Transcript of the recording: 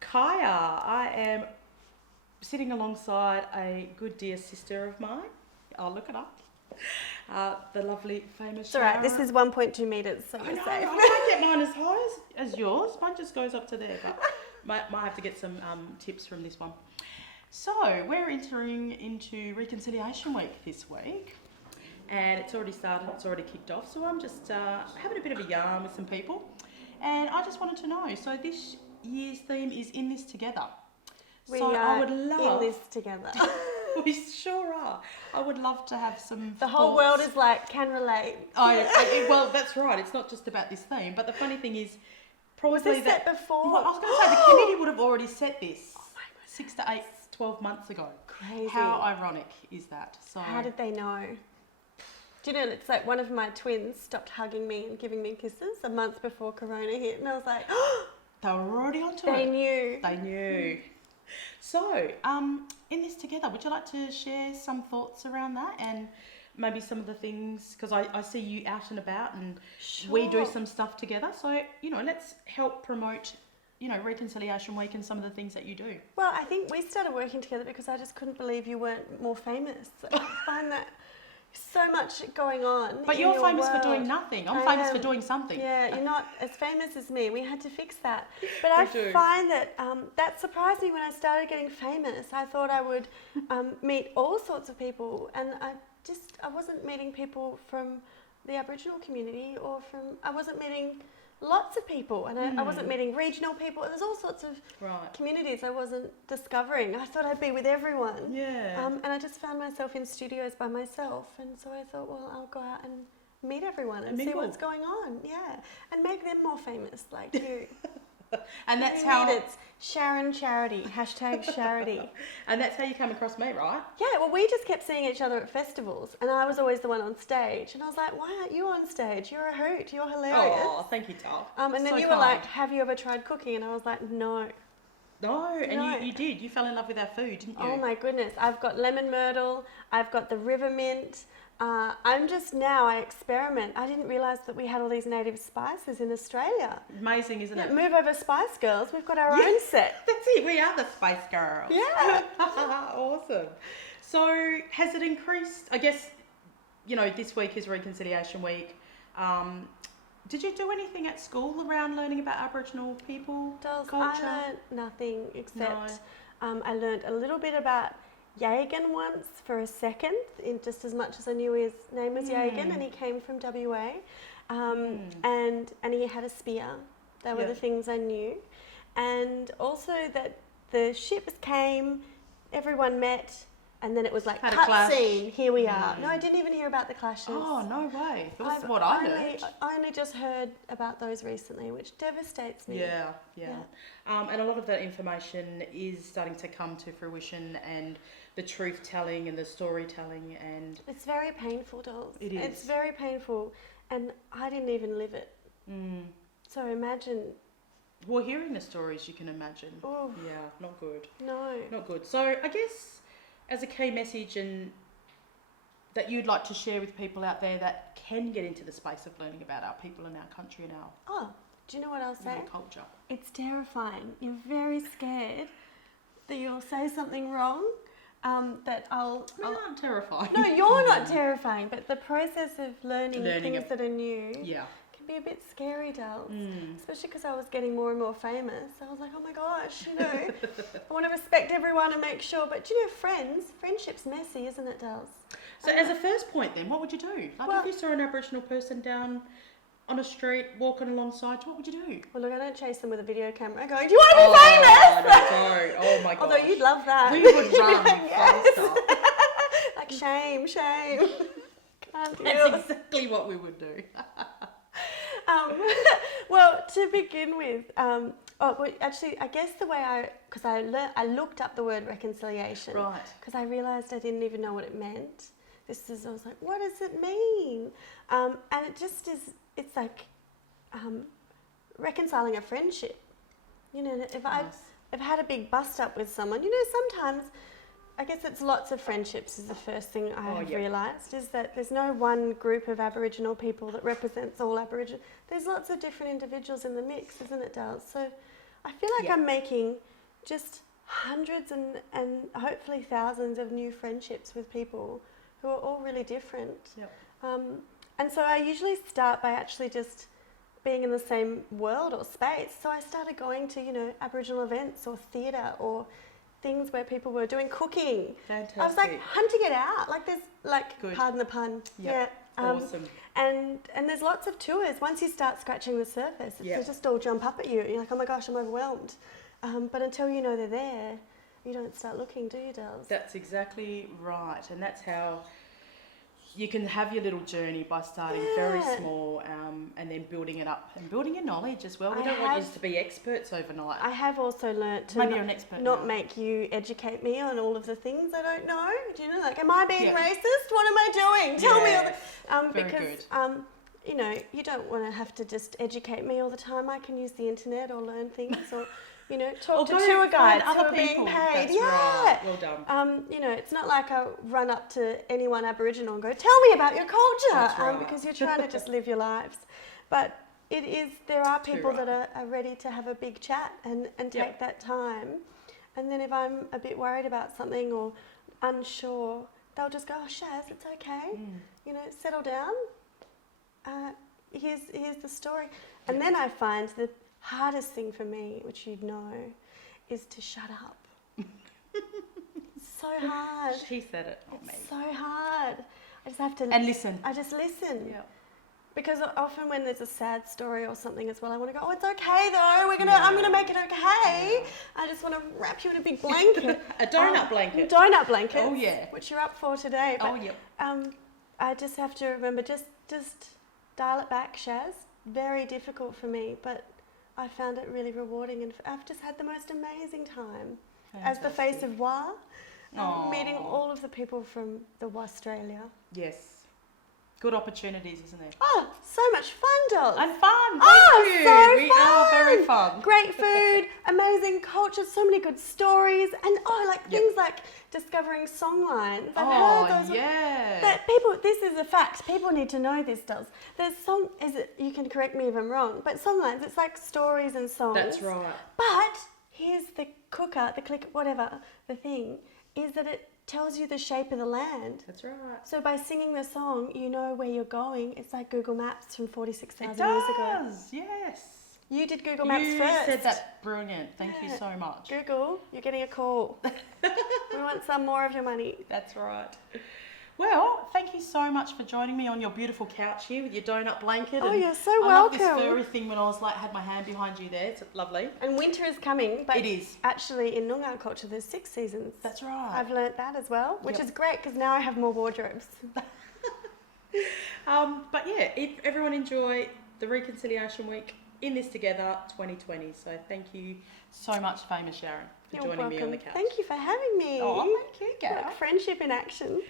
Kaya. I am sitting alongside a good dear sister of mine. I'll look it up. The lovely, famous It's all right. This Sharron. is 1.2 meters, so I we're know, safe. I can't get mine as high as yours. Mine just goes up to there, but might have to get some tips from this one. So, we're entering into Reconciliation Week this week, and it's already started, it's already kicked off, so I'm just having a bit of a yarn with some people, and I just wanted to know, so this year's theme is In This Together. We So are I would love... in this together. We sure are. I would love to have some The whole thoughts. world is like, can relate. Well, that's right. It's not just about this theme. But the funny thing is, probably Was this set before? Well, I was going to say, the committee would have already set this Oh my goodness. 6 to 8, 12 months ago. Crazy. How ironic is that? So How did they know? Do you know, it's like one of my twins stopped hugging me and giving me kisses a month before Corona hit. And I was like, they were already onto they it. knew. They knew. So, in this together, would you like to share some thoughts around that and maybe some of the things, because I see you out and about and we do some stuff together. So, let's help promote, Reconciliation Week and some of the things that you do. Well, I think we started working together because I just couldn't believe you weren't more famous. I find that so much going on. But you're famous for doing nothing. I'm famous for doing something. Yeah, you're not as famous as me. We had to fix that. But I do. find that that surprised me when I started getting famous. I thought I would meet all sorts of people, and I wasn't meeting people from the Aboriginal community I wasn't meeting lots of people, and I wasn't meeting regional people. There's all sorts of communities I wasn't discovering. I thought I'd be with everyone. Yeah. And I just found myself in studios by myself, and so I thought, well, I'll go out and meet everyone and see what's going on. Yeah, and make them more famous like you. And that's how it's Sharron Charity, #Charity. And that's how you come across me, right? Yeah, well, we just kept seeing each other at festivals, and I was always the one on stage, and I was like, why aren't you on stage? You're a hoot, you're hilarious. Oh, thank you, Tal. And then you were like, have you ever tried cooking? And I was like, no. And you did. You fell in love with our food, didn't you? Oh my goodness. I've got lemon myrtle, I've got the river mint. I experiment. I didn't realise that we had all these native spices in Australia. Amazing, isn't it? Move over Spice Girls, we've got our own set. That's it, we are the Spice Girls. Yeah. Awesome. So has it increased? I guess, this week is Reconciliation Week. Did you do anything at school around learning about Aboriginal people, culture? I learned nothing except I learned a little bit about Yagan once for a second, just as much as I knew his name was Yagan, and he came from WA, and he had a spear. They were the things I knew, and also that the ships came, everyone met, and then it was like cut scene. Here we are. No, I didn't even hear about the clashes. Oh, no way! That's what I heard. I only just heard about those recently, which devastates me. Yeah. And a lot of that information is starting to come to fruition, and the truth telling and the storytelling, and it's very painful, dolls. It is. It's very painful, and I didn't even live it. So imagine. Well, hearing the stories, you can imagine. Oh. Yeah, not good. No. Not good. So I guess as a key message and that you'd like to share with people out there that can get into the space of learning about our people and our country and our do you know what I'll say? culture? It's terrifying. You're very scared that you'll say something wrong. I'm terrified. No, you're not terrifying, but the process of learning things that are new can be a bit scary, dolls. Especially because I was getting more and more famous. I was like, oh my gosh, I want to respect everyone and make sure. But friendship's messy, isn't it, dolls? So as a first point then, what would you do? If you saw an Aboriginal person down on a street walking alongside you, what would you do? Well, look, I don't chase them with a video camera going, do you want to be famous? No. Oh my god. Although you'd love that. We would run faster. Like, shame. Can't do That's it. exactly what we would do. Well, to begin with, actually, I guess the way because I looked up the word reconciliation. Right. Because I realised I didn't even know what it meant. I was like, what does it mean? And it just is, it's like reconciling a friendship. If I've had a big bust up with someone, sometimes, I guess it's lots of friendships is the first thing I've realised, is that there's no one group of Aboriginal people that represents all Aboriginal. There's lots of different individuals in the mix, isn't it, Dale? So I feel like I'm making just hundreds and hopefully thousands of new friendships with people who are all really different. Yep. And so I usually start by actually just being in the same world or space. So I started going to, you know, Aboriginal events or theatre or things where people were doing cooking. Fantastic. I was like hunting it out. Like there's like, Good. pardon the pun. Yep. Yeah. Awesome. And there's lots of tours. Once you start scratching the surface, Yep. they just all jump up at you. You're like, oh my gosh, I'm overwhelmed. But until you know they're there, you don't start looking, do you, Dels? That's exactly right. And that's how you can have your little journey by starting very small and then building it up and building your knowledge as well. We don't want you to be experts overnight. I have also learnt to Maybe you're an expert not now. make you educate me on all of the things I don't know. Do you know, like, am I being Yeah. racist? What am I doing? Tell me all Yes. the... Very because, good. you know, you don't want to have to just educate me all the time. I can use the internet or learn things or... You know, talk to go tour find guides who other are being people. paid. That's yeah. right. Well done. You know, it's not like I run up to anyone Aboriginal and go, tell me about your culture, That's right. because you're trying to just live your lives. But there are Too people right. that are ready to have a big chat and take Yep. that time. And then if I'm a bit worried about something or unsure, they'll just go, oh, Shaz, it's okay. You know, settle down. Here's the story. And then I find the hardest thing for me, which you'd know, is to shut up. It's so hard. She said it, not me. It's so hard. I just have to... And listen. I just listen. Yeah. Because often when there's a sad story or something as well, I want to go, oh, it's okay though. I'm gonna make it okay. I just want to wrap you in a big blanket. A donut blanket. Donut blanket. Oh, yeah. Which you're up for today. But, Oh, yep. I just have to remember, just dial it back, Shaz. Very difficult for me, but I found it really rewarding, and I've just had the most amazing time as the face of WA, meeting all of the people from the WA Australia. Yes. Good opportunities, isn't there? Oh, so much fun, Dolls. And fun. Oh, Thank you. so We fun. are very fun. Great food, amazing culture, so many good stories, and things like discovering songlines. I've heard those. Yeah. That people, this is a fact. People need to know this, Dolls. There's you can correct me if I'm wrong, but songlines, it's like stories and songs. That's right. But here's the cooker, the click, whatever, the thing, is that it tells you the shape of the land. That's right. So by singing the song, you know where you're going. It's like Google Maps from 46,000 It years ago. does, yes. You did Google Maps You first. said that brilliant. Thank you Yeah. so much. Google, you're getting a call. We want some more of your money. That's right. Well, thank you so much for joining me on your beautiful couch here with your donut blanket. Oh, and you're so I welcome. love this furry thing when I was like, had my hand behind you there. It's lovely. And winter is coming, but It is. actually in Noongar culture there's 6 seasons. That's right. I've learnt that as well, which Yep. is great because now I have more wardrobes. But yeah, if everyone enjoy the Reconciliation Week in this together 2020. So thank you so much, famous Sharron, for You're joining me on welcome. the couch. Thank you for having me. Oh, thank you, Gav. Like friendship in action.